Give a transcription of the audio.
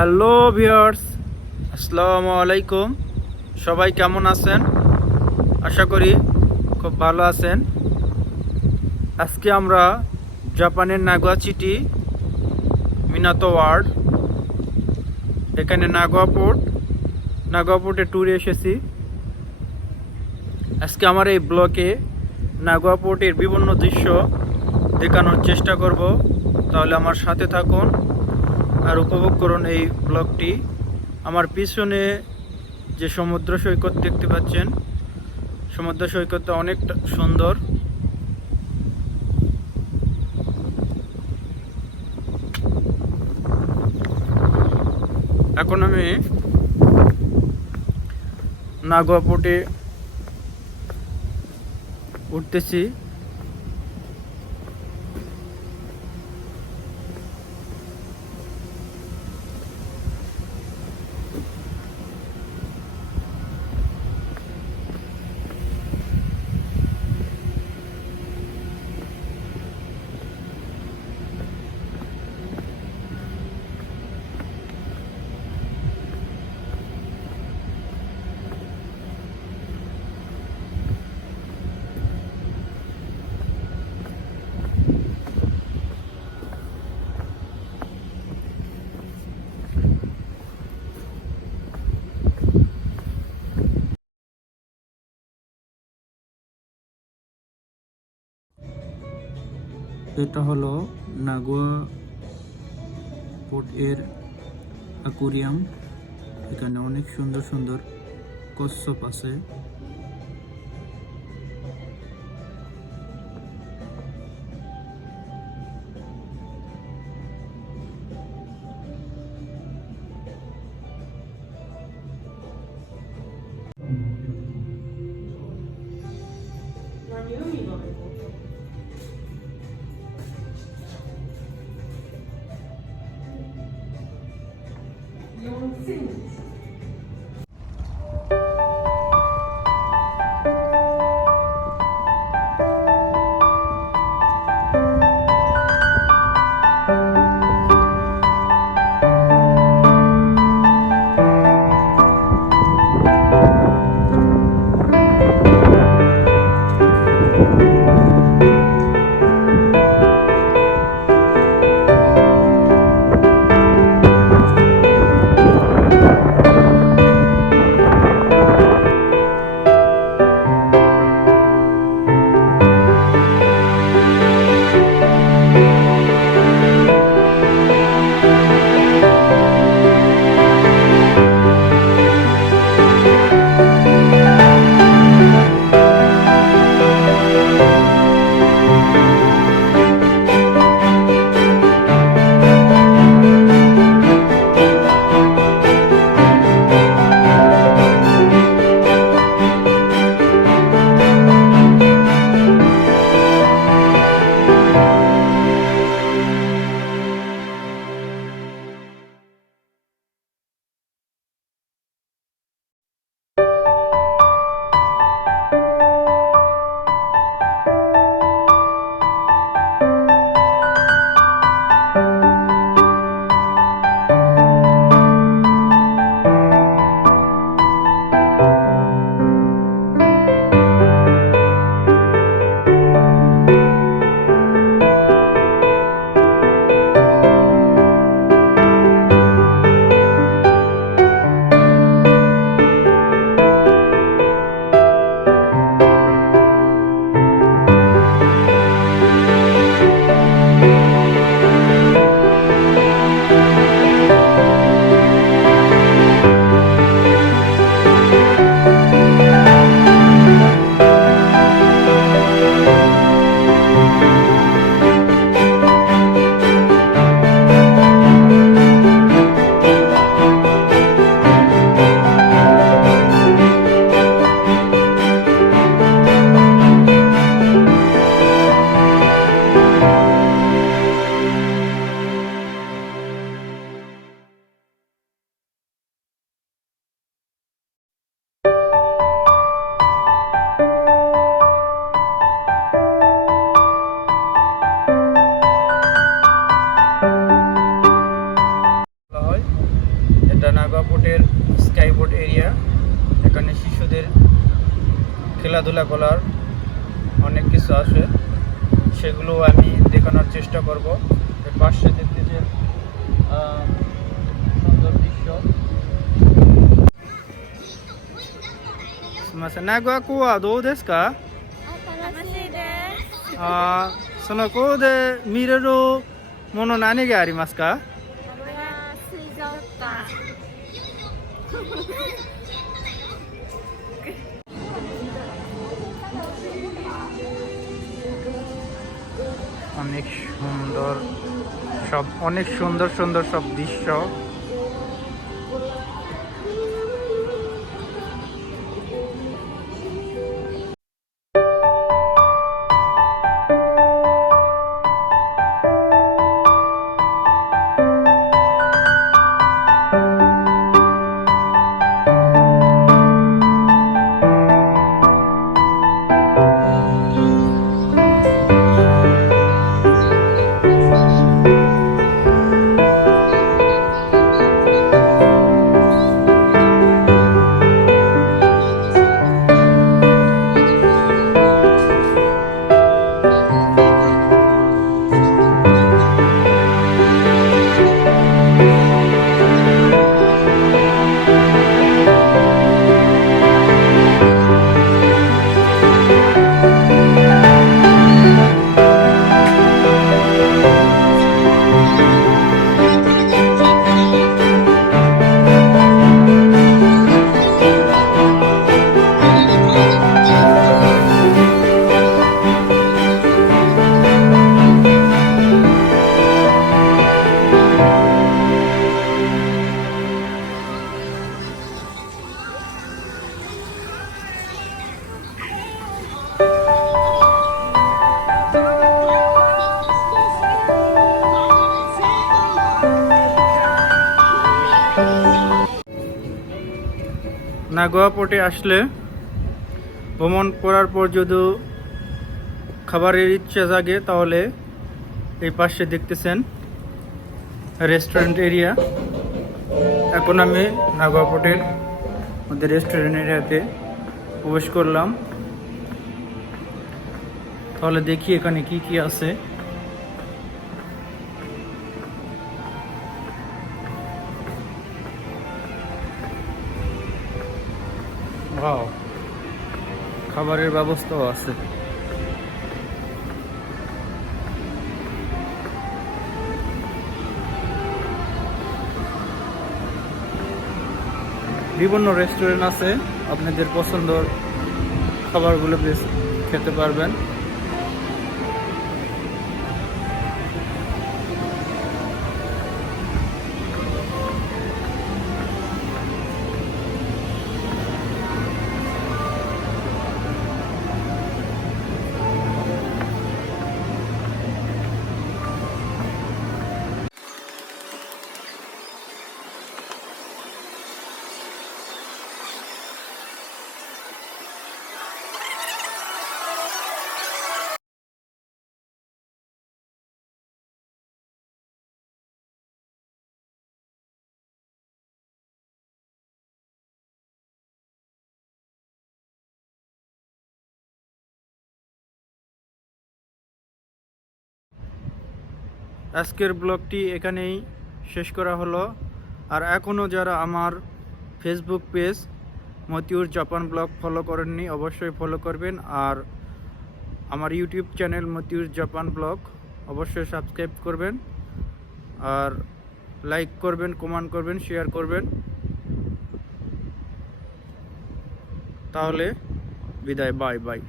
Hello viewers, আসসালামু আলাইকুম। সবাই কেমন আছেন? আশা করি খুব ভালো আছেন। আজকে আমরা জাপানের নাগোয়া সিটি মিনাতো ওয়ার্ড, এখানে নাগোয়া পোর্টে ট্যুরে এসেছি। আজকে আমার এই ব্লকে নাগোয়া পোর্টের বিভিন্ন দৃশ্য দেখানোর চেষ্টা করব। তাহলে আমার সাথে থাকুন আর উপভোগ করুন এই ব্লগটি। আমার পিছনে যে সমুদ্র সৈকত দেখতে পাচ্ছেন, সমুদ্র সৈকতটা অনেক সুন্দর। এখন আমি নাগোয়া পোর্টে উঠতেছি। এটা হলো নাগোয়া পোর্ট এর অ্যাকুয়ারিয়াম। এখানে অনেক সুন্দর সুন্দর কচ্ছপ আছে। খেলাধুলা করার অনেক কিছু আছে, সেগুলো আমি দেখানোর চেষ্টা করব। এর পাশে দেখতেছেন সুন্দর দৃশ্য। নাগোয়া কুয়া দো দেশ কা?その子で見れるもの何がありますか？水族館。অনেক সুন্দর অনেক সুন্দর সুন্দর সব দৃশ্য। নাগোয়া পোর্টে আসলে ভ্রমণ করার পর যদি খাবারের ইচ্ছা জাগে তাহলে এই পাশে দেখতেছেন রেস্টুরেন্ট এরিয়া। এখন আমি নাগোয়া পোর্টের মধ্যে রেস্টুরেন্ট এরিয়াতে প্রবেশ করলাম। তাহলে দেখি এখানে কি কি আছে। ওয়াও, খাবারের ব্যবস্থাও আছে। বিভিন্ন রেস্টুরেন্ট আছে, আপনাদের পছন্দের খাবারগুলো বেশ খেতে পারবেন। আজকের ব্লগটি এখানেই শেষ করা হলো। আর এখনও যারা আমার Facebook page Motiur Japan blog follow করেননি অবশ্যই ফলো করবেন। আর আমার YouTube channel Motiur Japan blog অবশ্যই সাবস্ক্রাইব করবেন, আর লাইক করবেন, কমেন্ট করবেন, শেয়ার করবেন। তাহলে বিদায়, বাই বাই।